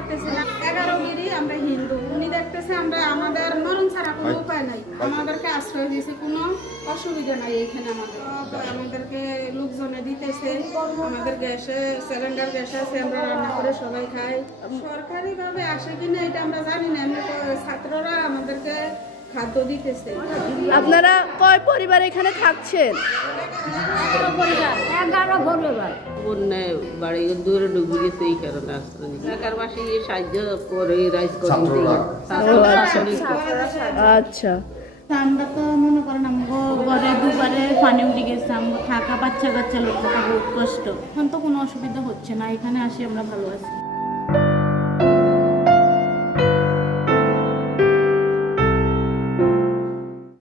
পারতেছি না। 11 গিরি আমরা হিন্দু, উনি দেখতেছে আমরা আমাদের মরণ ছাড়া কোনো উপায় নাই, আমাদেরকে আশ্রয় দিয়েছে, কোনো অসুবিধা নাই এখানে। আমাদেরকে লোকজনে দিতেছে, আমাদের গ্যাসে সিলিন্ডার গ্যাস আছে, আমরা রান্না করে সবাই খাই। সরকারি ভাবে আসে কিনা এটা আমরা জানি না, আমরা ছাত্ররা আমাদেরকে খাদ্য দিতেছে। আপনারা কয় পরিবার এখানে থাকছেন? 11 পরিবার। বন্যায় বাড়ি দূরে ডুবে গেছে, এই কারণে আসছে এলাকার বাসী সাহায্য করে রাইজ করে। আচ্ছা, আমরা তো মনে করেন ঘরে দুবারে পানি উঠে গেছে, আমরা থাকা বাচ্চা কাচ্চা লোক থাকা বহুত কষ্ট। এখন তো কোনো অসুবিধা হচ্ছে না, এখানে আসি আমরা ভালো আছি।